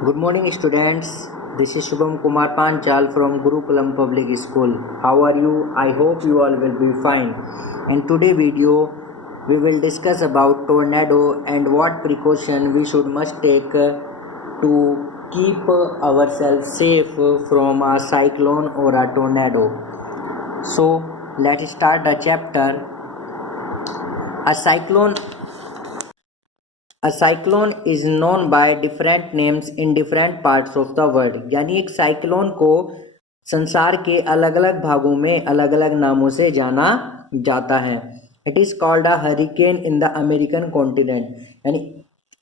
Good morning, students. This is Shubham Kumar Panchal from Gurukulam Public School. How are you? I hope you all will be fine. In today's video, we will discuss about tornado and what precaution we should must take to keep ourselves safe from a cyclone or a tornado. So, let's start the chapter. A cyclone is known by different names in different parts of the world. यानी एक cyclone को संसार के अलग अलग भागों में अलग अलग नामों से जाना जाता है। It is called a hurricane in the American continent. यानी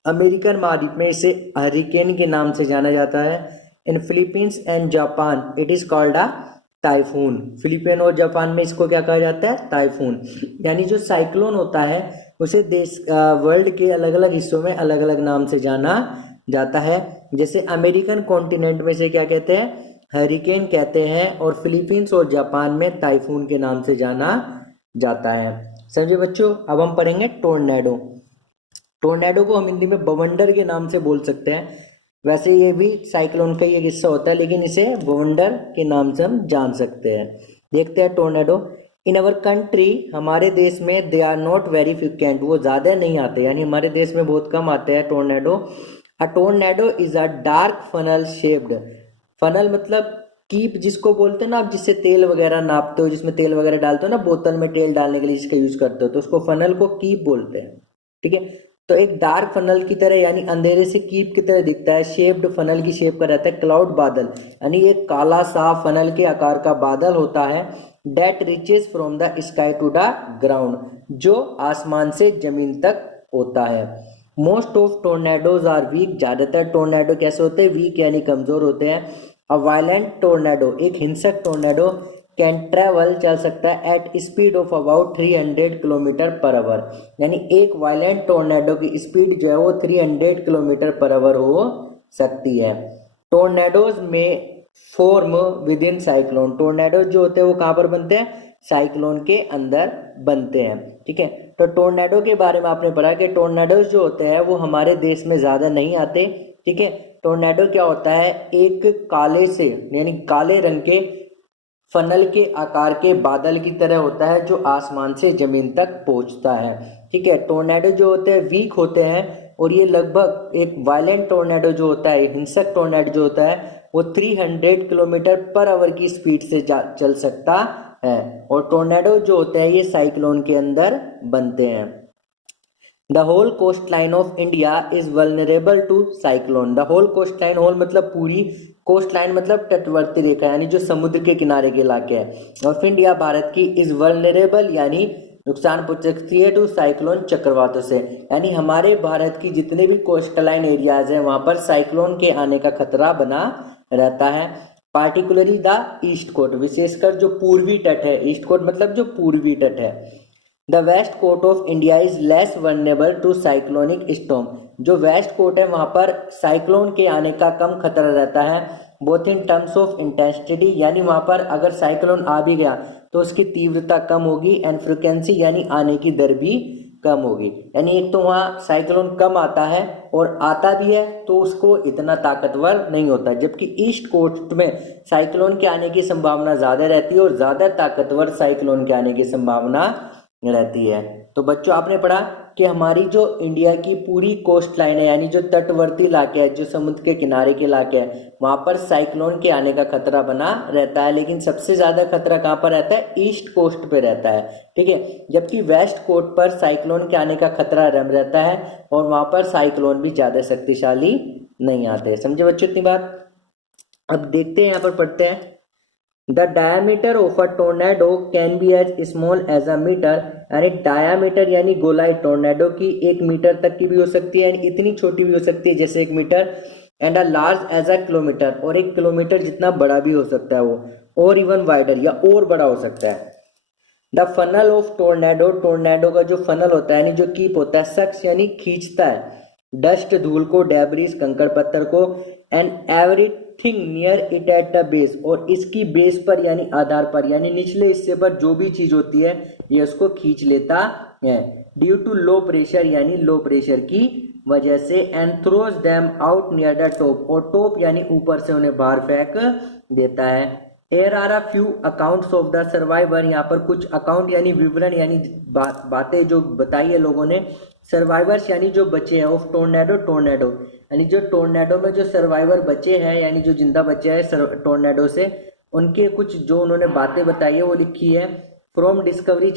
अमेरिकन महाद्वीप में इसे हरिकेन के नाम से जाना जाता है। इन Philippines and Japan it is called a typhoon. Philippine और जापान में इसको क्या कहा जाता है? टाइफून। यानी जो साइक्लोन होता है उसे वर्ल्ड के अलग अलग हिस्सों में अलग अलग नाम से जाना जाता है। जैसे अमेरिकन कॉन्टिनेंट में से क्या कहते हैं? हरिकेन कहते हैं, और फिलीपींस और जापान में टाइफून के नाम से जाना जाता है। समझे बच्चों? अब हम पढ़ेंगे टोर्नेडो। टोर्नेडो को हम हिंदी में बवंडर के नाम से बोल सकते हैं। वैसे ये भी साइक्लोन का एक हिस्सा होता है, लेकिन इसे बवंडर के नाम से हम जान सकते हैं। देखते हैं टोर्नेडो। इन अवर कंट्री, हमारे देश में they are not very frequent, वो ज़्यादा नहीं आते, यानी हमारे देश में बहुत कम आते हैं tornado. A tornado is a dark funnel shaped. Funnel मतलब कीप जिसको बोलते हैं ना आप, जिससे तेल वगैरह नापते हो, जिसमें तेल वगैरह डालते हो ना, बोतल में तेल डालने के लिए जिसका यूज करते हो, तो उसको फनल को कीप बोलते हैं। ठीक है, तो एक डार्क फनल की तरह, यानी अंधेरे से कीप की तरह दिखता है। शेप्ड फनल की शेप का रहता है। क्लाउड बादल, यानी एक काला साफ फनल के आकार का बादल होता है। That reaches from the sky to the ground, जो आसमान से जमीन तक होता है। Most of tornadoes are weak, ज्यादातर टोर्नेडो कैसे होते हैं? वीक यानी कमजोर होते हैं। अ वायलेंट टोर्नेडो, एक हिंसक टोर्नेडो कैन ट्रेवल, चल सकता है, at speed of about 300 kilometre per hour. यानी एक वायलेंट टोर्नेडो की स्पीड जो है वो 300 किलोमीटर पर आवर हो सकती है। टोर्नेडोज में form with in cyclone, tornado जो होते हैं वो कहाँ पर बनते हैं? साइक्लोन के अंदर बनते हैं। ठीक है, तो टोर्नेडो के बारे में आपने पढ़ा कि टोर्नेडोज जो होते हैं वो हमारे देश में ज्यादा नहीं आते। ठीक है, टोर्नेडो क्या होता है? एक काले से, यानी काले रंग के फनल के आकार के बादल की तरह होता है, जो आसमान से जमीन तक पहुंचता है। ठीक है, टोर्नेडो जो होते हैं वीक होते हैं, और ये लगभग, एक वायलेंट टोर्नेडो जो होता है, हिंसक टोर्नेडो जो होता है, वो 300 किलोमीटर पर आवर की स्पीड से चल सकता है। और टोर्नेडो जो होते हैं ये साइक्लोन के अंदर बनते हैं। The whole coast line of India is vulnerable to cyclone. The whole coast line, whole मतलब पूरी, कोस्ट लाइन मतलब तटवर्ती रेखा, यानी जो समुद्र के किनारे के इलाके हैं। ऑफ इंडिया, भारत की, इज वल्नरेबल यानी नुकसान पहुंच सकती है टू साइक्लोन, चक्रवातों से। यानी हमारे भारत की जितने भी कोस्ट लाइन एरियाज हैं वहां पर साइक्लोन के आने का खतरा बना रहता है। पार्टिकुलरली द ईस्ट कोस्ट, विशेषकर जो पूर्वी तट है, ईस्ट कोस्ट मतलब जो पूर्वी तट है। The west coast of India is less vulnerable to cyclonic storm, जो वेस्ट कोस्ट है वहां पर साइक्लोन के आने का कम खतरा रहता है। Both in terms of intensity, यानी वहां पर अगर साइक्लोन आ भी गया तो उसकी तीव्रता कम होगी, एंड फ्रिक्वेंसी यानी आने की दर भी कम होगी। यानी एक तो वहाँ साइक्लोन कम आता है, और आता भी है तो उसको इतना ताकतवर नहीं होता, जबकि ईस्ट कोस्ट में साइक्लोन के आने की संभावना ज़्यादा रहती है, और ज़्यादा ताकतवर साइक्लोन के आने की संभावना रहती है। तो बच्चों आपने पढ़ा कि हमारी जो इंडिया की पूरी कोस्ट लाइन है, यानी जो तटवर्ती इलाके हैं, जो समुद्र के किनारे के इलाके हैं, वहां पर साइक्लोन के आने का खतरा बना रहता है। लेकिन सबसे ज्यादा खतरा कहाँ पर रहता है? ईस्ट कोस्ट पे रहता है। ठीक है, जबकि वेस्ट कोस्ट पर साइक्लोन के आने का खतरा रहता है, और वहां पर साइक्लोन भी ज्यादा शक्तिशाली नहीं आते। समझे बच्चों इतनी बात? अब देखते हैं, यहाँ पर पढ़ते हैं। The diameter of a tornado can be as small as a metre, यानी डायमीटर यानी गोलाई टोर्नेडो की 1 मीटर तक की भी हो सकती है, यानी इतनी छोटी भी हो सकती है जैसे 1 metre. And a large as a kilometre, और 1 किलोमीटर जितना बड़ा भी हो सकता है वो, और इवन वाइडर, या और बड़ा हो सकता है। The funnel of tornado, tornado का जो फनल होता है, यानी जो कीप होता है, सक्स यानी खींचता है, डस्ट धूल को, डेब्रिस कंकड़ पत्थर को, and everything near it at the base, और इसकी बेस पर यानी आधार पर, यानी निचले हिस्से पर जो भी चीज होती है ये उसको खींच लेता है। ड्यू टू लो प्रेशर, यानी लो प्रेशर की वजह से and throws them out near the top, और टॉप यानी ऊपर से उन्हें बाहर फेंक देता है। Here are a few accounts of the survivor, यहाँ पर कुछ अकाउंट यानी विवरण यानी बातें जो बताई है लोगों ने, सर्वाइवर्स यानी जो बचे हैं, ऑफ टोर्नेडो यानी जो टोर्नेडो में जो सर्वाइवर बचे हैं यानी जो जिंदा बचे हैं टोर्नेडो से, उनके कुछ जो उन्होंने बातें बताई है वो लिखी है फ्रॉम डिस्कवरी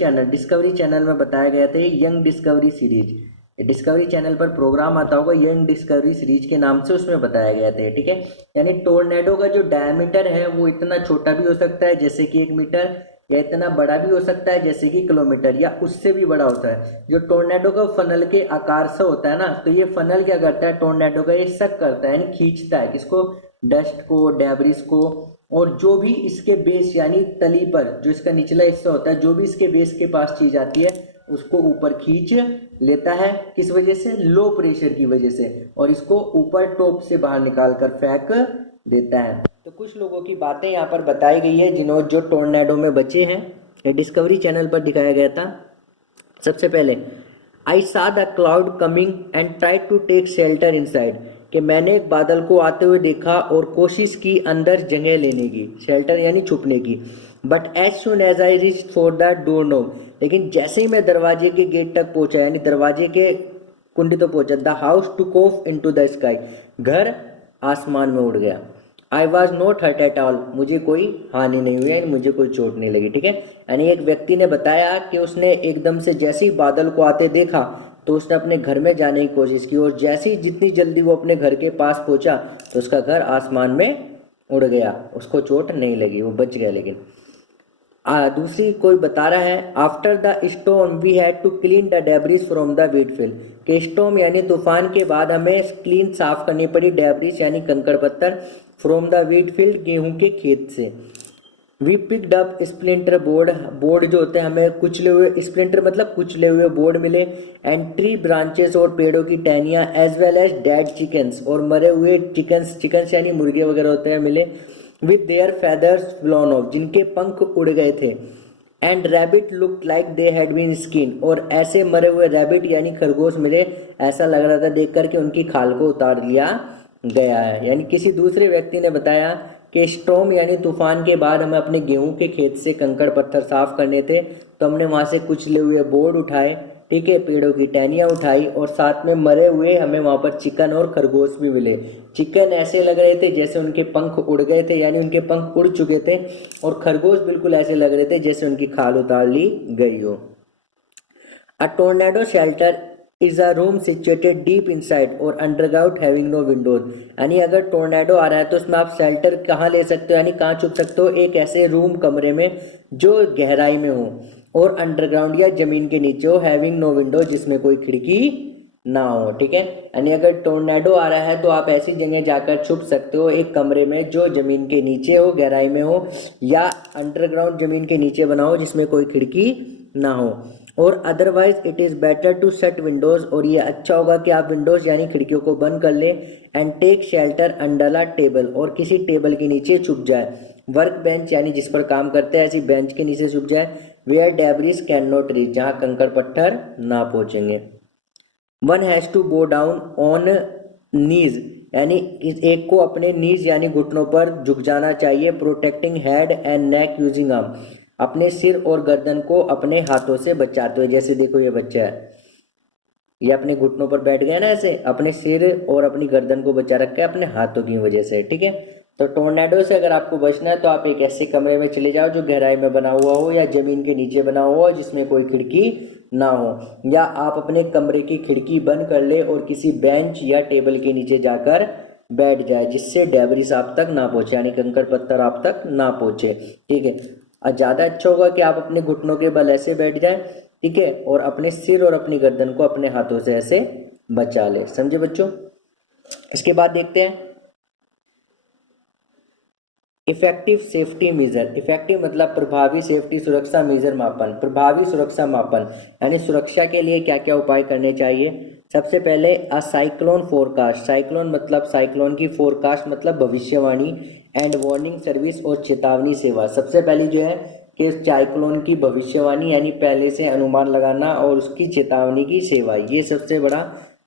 चैनल में बताया गया था। Young discovery series, discovery channel पर प्रोग्राम आता होगा यंग डिस्कवरी सीरीज के नाम से, उसमें बताया गया था। ठीक है, यानी टोर्नेडो का जो डायमीटर है वो इतना छोटा भी हो सकता है जैसे कि 1 मीटर, या इतना बड़ा भी हो सकता है जैसे कि किलोमीटर, या उससे भी बड़ा होता है। जो टोर्नेडो का फनल के आकार से होता है ना, तो ये फनल क्या करता है टोर्नेडो का, ये सक करता है यानी खींचता है किसको, डस्ट को, डेब्रिस को, और जो भी इसके बेस यानी तली पर जो इसका निचला हिस्सा होता है, जो भी इसके बेस के पास चीज आती है उसको ऊपर खींच लेता है। किस वजह से, लो प्रेशर की वजह से, और इसको ऊपर टॉप से बाहर निकाल कर फेंक देता है। तो कुछ लोगों की बातें यहाँ पर बताई गई है जिन्होंने जो टोर्नेडो में बचे हैं, ये डिस्कवरी चैनल पर दिखाया गया था। सबसे पहले, I saw the cloud coming and try to take shelter inside, कि मैंने एक बादल को आते हुए देखा और कोशिश की अंदर जगह लेने की, शेल्टर यानी छुपने की। But as soon as I reach for the door knob, लेकिन जैसे ही मैं दरवाजे के गेट तक पहुंचा यानी दरवाजे के कुंडी तो पहुंचा, the house took off into the sky, घर आसमान में उड़ गया। I was not hurt at all, मुझे कोई हानि नहीं हुई, मुझे कोई चोट नहीं लगी। ठीक है, यानी एक व्यक्ति ने बताया कि उसने एकदम से जैसे ही बादल को आते देखा तो उसने अपने घर में जाने की कोशिश की, और जैसे ही जितनी जल्दी वो अपने घर के पास पहुंचा तो उसका घर आसमान में उड़ गया, उसको चोट नहीं लगी, वो बच गया। लेकिन दूसरी कोई बता रहा है, after the storm we had to clean the debris from the wheat field, कि स्टॉर्म यानी तूफान के बाद हमें क्लीन साफ करनी पड़ी डेब्रिस यानी कंकड़ पत्थर, फ्रॉम द व्हीट फील्ड गेहूं के खेत से। We picked up splinter board जो होते हैं हमें कुचले हुए, स्प्लिंटर मतलब कुचले हुए बोर्ड मिले, एंड ट्री ब्रांचेस और पेड़ों की टहनियाँ, as well as dead chickens और मरे हुए चिकन्स यानी मुर्गे वगैरह होते हैं मिले, with their feathers blown off, जिनके पंख उड़ गए थे, and rabbit look like they had been skin, और ऐसे मरे हुए रैबिट यानी खरगोश मिले, ऐसा लग रहा था देख करके उनकी खाल को उतार लिया गया है। यानी किसी दूसरे व्यक्ति ने बताया कि स्टॉर्म यानी तूफान के बाद हमें अपने गेहूं के खेत से कंकड़ पत्थर साफ करने थे, तो हमने वहां से कुचले हुए बोर्ड उठाए, ठीक है, पेड़ों की टहनियाँ उठाई, और साथ में मरे हुए हमें वहां पर चिकन और खरगोश भी मिले। चिकन ऐसे लग रहे थे जैसे उनके पंख उड़ गए थे यानी उनके पंख उड़ चुके थे, और खरगोश बिल्कुल ऐसे लग रहे थे जैसे उनकी खाल उतार ली गई हो। A tornado shelter is a room situated deep inside और अंडरग्राउंड हैविंग नो विंडोज, यानी अगर टोर्नेडो आ रहा है तो उसमें आप शेल्टर कहाँ ले सकते हो यानी कहाँ छुप सकते हो, एक ऐसे रूम कमरे में जो गहराई में हो और अंडरग्राउंड या जमीन के नीचे हो, हैविंग नो विंडो जिसमें कोई खिड़की ना हो। ठीक है, यानी अगर टोर्नेडो आ रहा है तो आप ऐसी जगह जाकर छुप सकते हो, एक कमरे में जो जमीन के नीचे हो, गहराई में हो, या अंडरग्राउंड जमीन के नीचे बना हो जिसमें कोई खिड़की ना हो। और otherwise it is better to set windows, और ये अच्छा होगा कि आप विंडोज यानी खिड़कियों को बंद कर ले, and take shelter under a table, और किसी टेबल के नीचे छुप जाए, वर्क बेंच यानी जिस पर काम करते हैं ऐसी बेंच के नीचे छुप जाए, where debris can not reach, जहाँ कंकड़ पत्थर ना पहुंचेंगे। One has to go down on knees, यानी एक को अपने नीज यानी घुटनों पर झुक जाना चाहिए, protecting head and neck using arm, अपने सिर और गर्दन को अपने हाथों से बचाते हुए। जैसे देखो ये बच्चा है, ये अपने घुटनों पर बैठ गया ना, ऐसे अपने सिर और अपनी गर्दन को बचा रखा है अपने हाथों की वजह से। ठीक है, तो टोर्नेडो से अगर आपको बचना है तो आप एक ऐसे कमरे में चले जाओ जो गहराई में बना हुआ हो या जमीन के नीचे बना हुआ हो जिसमें कोई खिड़की ना हो, या आप अपने कमरे की खिड़की बंद कर ले और किसी बेंच या टेबल के नीचे जाकर बैठ जाए जिससे डेब्रिस आप तक ना पहुंचे यानी कंकड़ पत्थर आप तक ना पहुंचे। ठीक है, और ज़्यादा अच्छा होगा कि आप अपने घुटनों के बल ऐसे बैठ जाए, ठीक है, और अपने सिर और अपनी गर्दन को अपने हाथों से ऐसे बचा ले। समझे बच्चों? इसके बाद देखते हैं इफेक्टिव सेफ्टी मेजर। इफेक्टिव मतलब प्रभावी, सेफ्टी सुरक्षा, मेजर मापन, प्रभावी सुरक्षा मापन, यानी सुरक्षा के लिए क्या क्या उपाय करने चाहिए। सबसे पहले अ साइक्लोन फोरकास्ट, साइक्लोन मतलब साइक्लोन की, फोरकास्ट मतलब भविष्यवाणी, एंड वार्निंग सर्विस और चेतावनी सेवा। सबसे पहली जो है कि साइक्लोन की भविष्यवाणी यानी पहले से अनुमान लगाना और उसकी चेतावनी की सेवा, ये सबसे बड़ा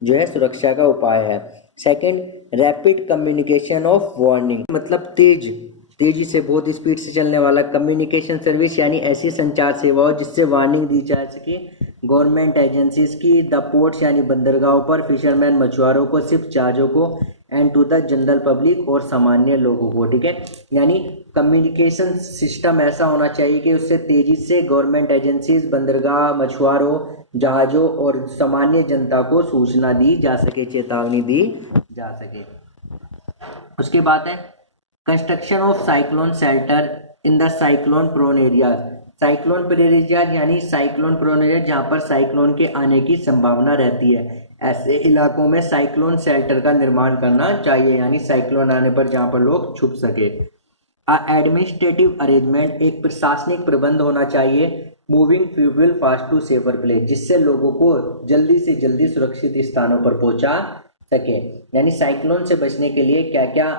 जो है सुरक्षा का उपाय है। Second, rapid communication of warning, मतलब तेजी से, बहुत स्पीड से चलने वाला कम्युनिकेशन सर्विस, यानी ऐसी संचार सेवा हो जिससे वार्निंग दी जा सके गवर्नमेंट एजेंसीज की, द पोर्ट्स यानी बंदरगाहों पर, फिशरमैन मछुआरों को, शिप जहाजों को, and to the general public और सामान्य लोगों को। ठीक है, यानी कम्युनिकेशन सिस्टम ऐसा होना चाहिए कि उससे तेजी से गवर्नमेंट एजेंसीज, बंदरगाह, मछुआरों, जहाजों और सामान्य जनता को सूचना दी जा सके, चेतावनी दी जा सके। उसके बाद है construction of cyclone shelter in the cyclone prone area. Cyclone prone area यानी साइक्लोन प्रोन एरिया जहाँ पर साइक्लोन के आने की संभावना रहती है, ऐसे इलाकों में साइक्लोन शेल्टर का निर्माण करना चाहिए, यानी साइक्लोन आने पर जहाँ पर लोग छुप सके। एडमिनिस्ट्रेटिव अरेंजमेंट, एक प्रशासनिक प्रबंध होना चाहिए, moving people fast to safer place, जिससे लोगों को जल्दी से जल्दी सुरक्षित स्थानों पर पहुंचा सके। यानी साइक्लोन से बचने के लिए क्या क्या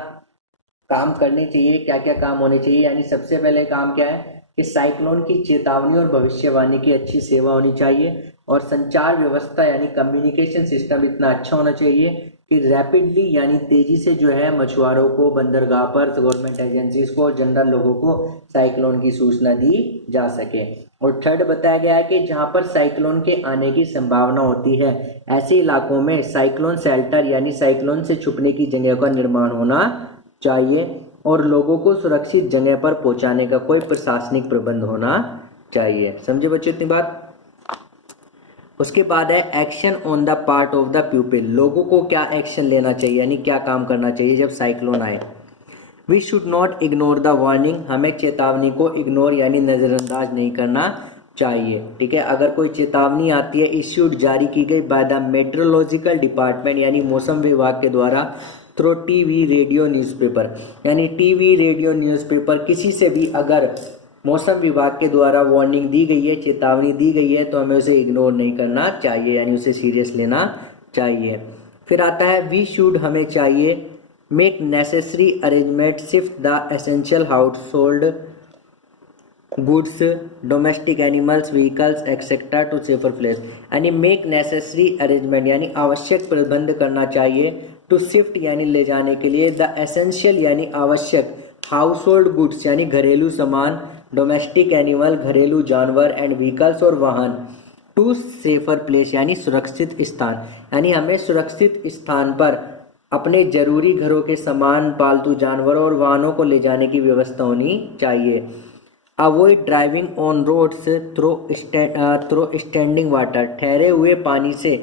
काम करने चाहिए, क्या क्या काम होने चाहिए, यानी सबसे पहले काम क्या है कि साइक्लोन की चेतावनी और भविष्यवाणी की अच्छी सेवा होनी चाहिए, और संचार व्यवस्था यानी कम्युनिकेशन सिस्टम इतना अच्छा होना चाहिए कि रैपिडली यानी तेजी से जो है मछुआरों को, बंदरगाह पर, गवर्नमेंट एजेंसीज को, जनरल लोगों को साइक्लोन की सूचना दी जा सके। और थर्ड बताया गया है कि जहां पर साइक्लोन के आने की संभावना होती है, ऐसे इलाकों में साइक्लोन शेल्टर यानी साइक्लोन से छुपने की जगह का निर्माण होना चाहिए, और लोगों को सुरक्षित जगह पर पहुंचाने का कोई प्रशासनिक प्रबंध होना चाहिए। समझे बच्चों इतनी बात। उसके बाद है action on the part of the people, लोगों को क्या एक्शन लेना चाहिए, यानी क्या काम करना चाहिए जब साइक्लोन आए। We should not ignore the warning, हमें चेतावनी को इग्नोर यानी नज़रअंदाज नहीं करना चाहिए। ठीक है, अगर कोई चेतावनी आती है इश्यूड जारी की गई बाय द मेट्रोलॉजिकल डिपार्टमेंट यानी मौसम विभाग के द्वारा, थ्रू टीवी, रेडियो, न्यूज़पेपर, यानी टीवी, रेडियो, न्यूज़पेपर, किसी से भी अगर मौसम विभाग के द्वारा वार्निंग दी गई है, चेतावनी दी गई है, तो हमें उसे इग्नोर नहीं करना चाहिए, यानी उसे सीरियस लेना चाहिए। फिर आता है वी शुड, हमें चाहिए, make necessary arrangement, shift the essential household goods, domestic animals, vehicles etcetera to safer place, यानी मेक नेसेसरी अरेंजमेंट यानी आवश्यक प्रबंध करना चाहिए, टू शिफ्ट यानी ले जाने के लिए, द एसेंशियल यानी आवश्यक, हाउस होल्ड गुड्स यानी घरेलू सामान, डोमेस्टिक एनिमल घरेलू जानवर, एंड व्हीकल्स और वाहन, टू सेफर प्लेस यानी सुरक्षित स्थान, यानी हमें सुरक्षित स्थान पर अपने जरूरी घरों के सामान, पालतू जानवरों और वाहनों को ले जाने की व्यवस्था होनी चाहिए। Avoid driving on roads through standing water, ठहरे हुए पानी से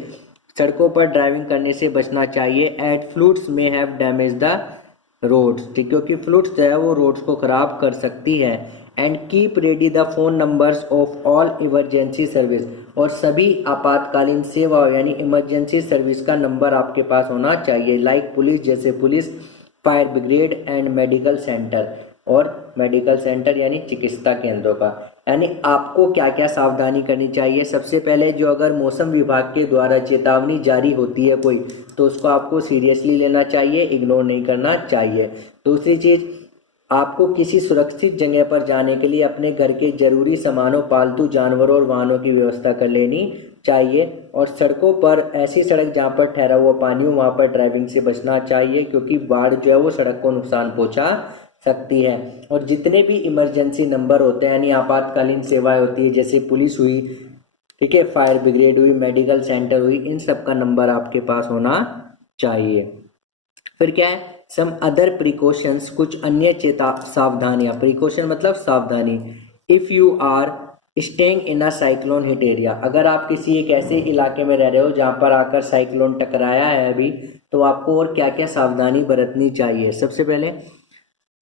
सड़कों पर ड्राइविंग करने से बचना चाहिए। एट फ्लूड्स में हैव डैमेज द रोड्स, ठीक, क्योंकि फ्लूड्स जो है वो रोड्स को खराब कर सकती है। And keep ready the phone numbers of all emergency service, और सभी आपातकालीन सेवा यानी इमरजेंसी सर्विस का नंबर आपके पास होना चाहिए, लाइक पुलिस जैसे police, fire brigade and medical centre, और मेडिकल सेंटर यानी चिकित्सा केंद्रों का। यानी आपको क्या क्या सावधानी करनी चाहिए। सबसे पहले जो अगर मौसम विभाग के द्वारा चेतावनी जारी होती है कोई, तो उसको आपको सीरियसली लेना चाहिए, इग्नोर नहीं करना चाहिए। दूसरी चीज़, आपको किसी सुरक्षित जगह पर जाने के लिए अपने घर के जरूरी सामानों, पालतू जानवरों और वाहनों की व्यवस्था कर लेनी चाहिए। और सड़कों पर, ऐसी सड़क जहाँ पर ठहरा हुआ पानी हो वहाँ पर ड्राइविंग से बचना चाहिए, क्योंकि बाढ़ जो है वो सड़क को नुकसान पहुँचा सकती है। और जितने भी इमरजेंसी नंबर होते हैं यानी आपातकालीन सेवाएं होती है, जैसे पुलिस हुई, ठीक है, फायर ब्रिगेड हुई, मेडिकल सेंटर हुई, इन सब का नंबर आपके पास होना चाहिए। फिर क्या है, सम अदर प्रिकॉशंस, कुछ अन्य सावधानियां, प्रिकॉशन मतलब सावधानी। If you are staying in a cyclone hit area, अगर आप किसी एक ऐसे इलाके में रह रहे हो जहाँ पर आकर साइक्लोन टकराया है अभी, तो आपको और क्या क्या सावधानी बरतनी चाहिए। सबसे पहले,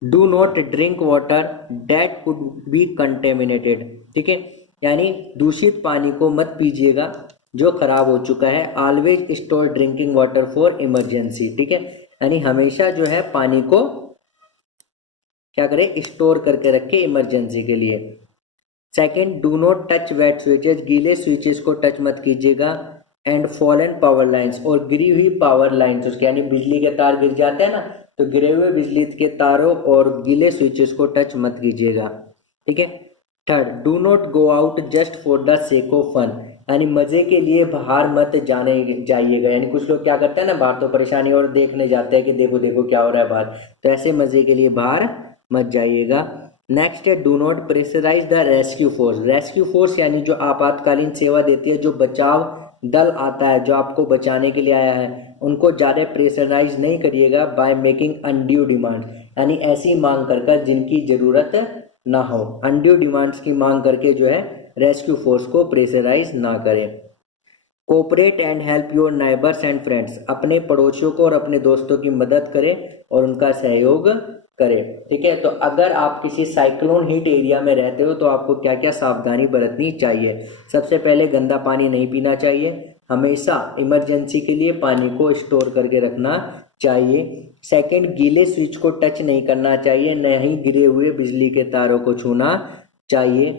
do not drink water that could be contaminated, ठीक है, यानी दूषित पानी को मत पीजिएगा जो खराब हो चुका है। Always store drinking water for emergency, ठीक है, यानी हमेशा जो है पानी को क्या करें, स्टोर करके रखे इमरजेंसी के लिए। Second, do not touch wet switches, गीले स्विचेस को टच मत कीजिएगा। एंड फॉलन पावर लाइंस, और गिरी हुई पावर लाइंस, उसके यानी बिजली के तार गिर जाते हैं ना, तो गिरे हुए बिजली के तारों और गीले स्विचेस को टच मत कीजिएगा, ठीक है। Third, do not go out just for the sake of fun, यानी मजे के लिए बाहर मत जाने जाइएगा। यानी कुछ लोग क्या करते हैं ना, बाहर तो परेशानी और देखने जाते हैं कि देखो देखो क्या हो रहा है बाहर, तो ऐसे मजे के लिए बाहर मत जाइएगा। नेक्स्ट है do not pressurise the rescue force. Rescue force यानी जो आपातकालीन सेवा देती है, जो बचाव दल आता है जो आपको बचाने के लिए आया है, उनको ज़्यादा प्रेशराइज नहीं करिएगा बाय मेकिंग अनड्यू डिमांड, यानी ऐसी मांग कर जिनकी ज़रूरत ना हो। अनड्यू डिमांड्स की मांग करके जो है रेस्क्यू फोर्स को प्रेशराइज ना करें। Cooperate and help your neighbours and friends. अपने पड़ोसियों को और अपने दोस्तों की मदद करें और उनका सहयोग करें। ठीक है, तो अगर आप किसी साइक्लोन हिट एरिया में रहते हो तो आपको क्या क्या सावधानी बरतनी चाहिए। सबसे पहले गंदा पानी नहीं पीना चाहिए, हमेशा इमरजेंसी के लिए पानी को स्टोर करके रखना चाहिए। सेकंड, गीले स्विच को टच नहीं करना चाहिए, न ही गिरे हुए बिजली के तारों को छूना चाहिए।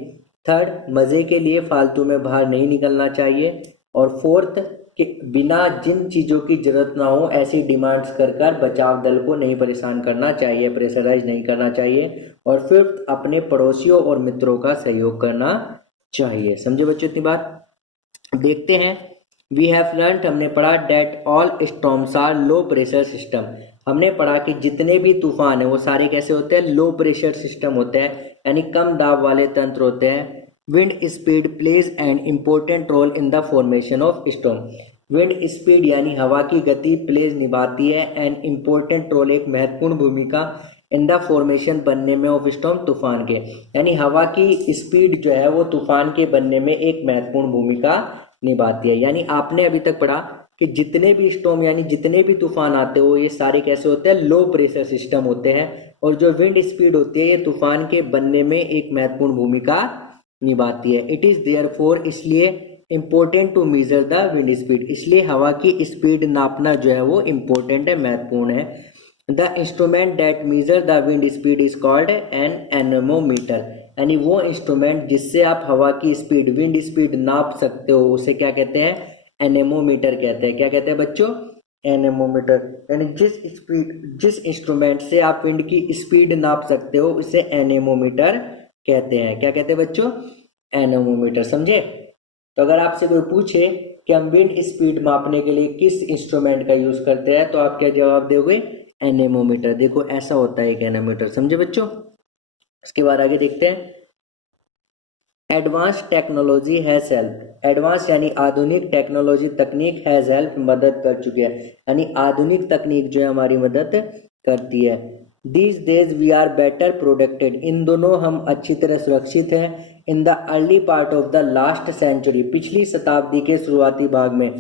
थर्ड, मज़े के लिए फालतू में बाहर नहीं निकलना चाहिए। और फोर्थ, कि बिना जिन चीज़ों की जरूरत ना हो ऐसी डिमांड्स कर बचाव दल को नहीं परेशान करना चाहिए, प्रेशराइज नहीं करना चाहिए। और फिफ्थ, अपने पड़ोसियों और मित्रों का सहयोग करना चाहिए। समझे बच्चों इतनी बात? देखते हैं। वी हैव लर्न, हमने पढ़ा that all storms are low pressure system. हमने पढ़ा कि जितने भी तूफान है वो सारे कैसे होते हैं, लो प्रेशर सिस्टम होते हैं, यानी कम दाब वाले तंत्र होते हैं। Wind speed plays an important role in the formation of storm. Wind speed यानी हवा की गति प्लेज निभाती है एन इम्पोर्टेंट रोल, एक महत्वपूर्ण भूमिका, इन द फॉर्मेशन बनने में ऑफ स्टॉर्म, तूफान के। यानी हवा की स्पीड जो है वो तूफान के बनने में एक महत्वपूर्ण भूमिका निभाती है। यानी आपने अभी तक पढ़ा कि जितने भी स्टॉर्म यानी जितने भी तूफान आते हो ये सारे कैसे होते हैं, लो प्रेशर सिस्टम होते हैं। और जो विंड स्पीड होती है ये तूफान के बनने में एक महत्वपूर्ण भूमिका निभाती है। इट इज देयरफॉर, इसलिए important to measure the wind speed, इसलिए हवा की स्पीड नापना जो है वो इम्पोर्टेंट है, महत्वपूर्ण है। The instrument that major the wind speed is called an anemometer, यानी वो इंस्ट्रूमेंट जिससे आप हवा की स्पीड, विंड स्पीड नाप सकते हो उसे क्या कहते हैं, एनेमोमीटर कहते हैं। क्या कहते हैं बच्चों, एनेमोमीटर। यानी जिस इंस्ट्रूमेंट से आप विंड की स्पीड नाप सकते हो उसे एनेमोमीटर कहते हैं। क्या कहते हैं बच्चों, एनेमोमीटर। समझे? तो अगर आपसे कोई पूछे कि हम विंड स्पीड मापने के लिए किस इंस्ट्रूमेंट का यूज करते हैं तो आप क्या जवाब दोगे, एनेमोमीटर। देखो ऐसा होता है एक एनेमोमीटर। समझे बच्चों? इसके बाद आगे देखते हैं। Advance technology has help. Advance यानी आधुनिक टेक्नोलॉजी, तकनीक, हैज हेल्प मदद कर चुकी है, यानी आधुनिक तकनीक जो है हमारी मदद करती है। These days we are better protected, इन दोनों हम अच्छी तरह सुरक्षित हैं। In the early part of the last century, पिछली शताब्दी के शुरुआती भाग में।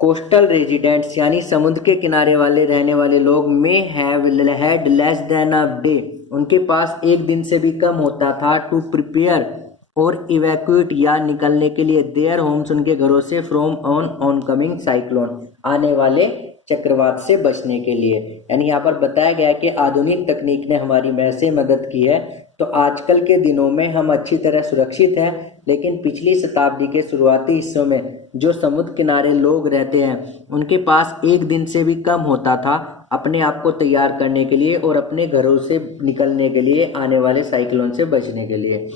कोस्टल रेजिडेंट्स यानी समुद्र के किनारे वाले रहने वाले लोग में have had less than a day, उनके पास एक दिन से भी कम होता था, टू प्रिपेयर और इवैक्यूएट या निकलने के लिए, देयर होम्स उनके घरों से, फ्रॉम ऑन ऑनकमिंग साइक्लोन, आने वाले चक्रवात से बचने के लिए। यानी यहाँ पर बताया गया कि आधुनिक तकनीक ने हमारी वैसे मदद की है, तो आजकल के दिनों में हम अच्छी तरह सुरक्षित हैं, लेकिन पिछली शताब्दी के शुरुआती हिस्सों में जो समुद्र किनारे लोग रहते हैं उनके पास एक दिन से भी कम होता था अपने आप को तैयार करने के लिए और अपने घरों से निकलने के लिए, आने वाले साइक्लोन से बचने के लिए।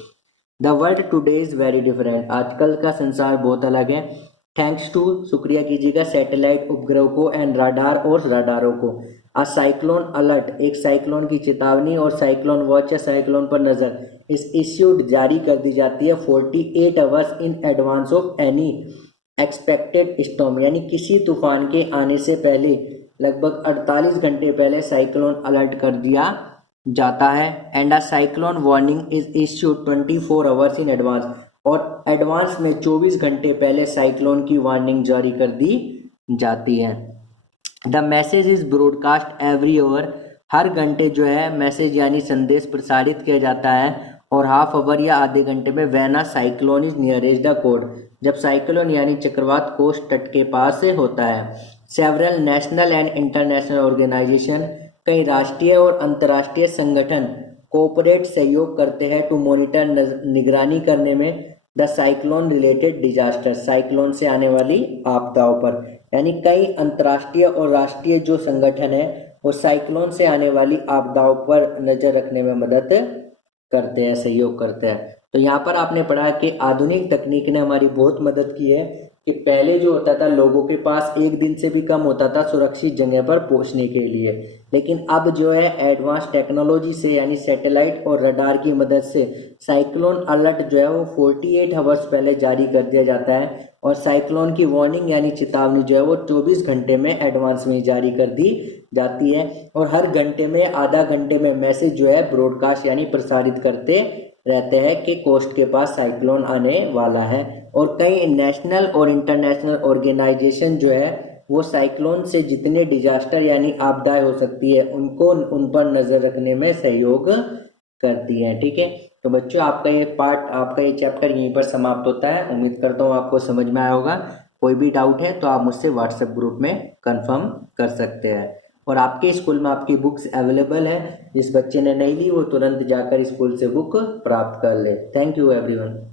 The world today is very different, आजकल का संसार बहुत अलग है। थैंक्स टू, शुक्रिया कीजिएगा, सैटेलाइट उपग्रहों को, एंड राडार और राडारों को। अ साइक्लोन अलर्ट, एक साइक्लोन की चेतावनी, और साइक्लोन वॉच या साइक्लोन पर नजर, इस इश्यूड जारी कर दी जाती है 48 hours in advance of any expected storm, यानी किसी तूफान के आने से पहले लगभग 48 घंटे पहले साइक्लोन अलर्ट कर दिया जाता है। And a cyclone warning is issued 24 hours in advance, और एडवांस में 24 घंटे पहले साइक्लोन की वार्निंग जारी कर दी जाती है। The message is broadcast every hour, हर घंटे जो है मैसेज यानी संदेश प्रसारित किया जाता है, और हाफ आवर या आधे घंटे में when a cyclone is nearest the coast, जब साइक्लोन यानी चक्रवात कोस्ट तट के पास से होता है। Several national and international organisation, कई राष्ट्रीय और अंतर्राष्ट्रीय संगठन कोऑपरेट, सहयोग करते हैं, टू मॉनिटर, निगरानी करने में, the cyclone related disaster, cyclone से आने वाली आपदाओं पर। यानी कई अंतर्राष्ट्रीय और राष्ट्रीय जो संगठन है वो साइक्लोन से आने वाली आपदाओं पर नजर रखने में मदद करते हैं, सहयोग करते हैं। तो यहाँ पर आपने पढ़ा कि आधुनिक तकनीक ने हमारी बहुत मदद की है कि पहले जो होता था लोगों के पास एक दिन से भी कम होता था सुरक्षित जगह पर पहुंचने के लिए, लेकिन अब जो है एडवांस टेक्नोलॉजी से यानी सैटेलाइट और रडार की मदद से साइक्लोन अलर्ट जो है वो 48 आवर्स पहले जारी कर दिया जाता है और साइक्लोन की वार्निंग यानी चेतावनी जो है वो 24 घंटे में एडवांस में जारी कर दी जाती है और हर घंटे में आधा घंटे में मैसेज जो है ब्रॉडकास्ट यानी प्रसारित करते रहते हैं कि कोस्ट के पास साइक्लोन आने वाला है। और कई नेशनल और इंटरनेशनल ऑर्गेनाइजेशन जो है वो साइक्लोन से जितने डिजास्टर यानी आपदाएं हो सकती है उनको उन पर नजर रखने में सहयोग करती है। ठीक है, तो बच्चों आपका ये चैप्टर यहीं पर समाप्त होता है। उम्मीद करता हूँ आपको समझ में आया होगा। कोई भी डाउट है तो आप मुझसे व्हाट्सएप ग्रुप में कंफर्म कर सकते हैं। और आपके स्कूल में आपकी बुक्स अवेलेबल है, जिस बच्चे ने नहीं ली वो तुरंत जाकर स्कूल से बुक प्राप्त कर ले। Thank you everyone.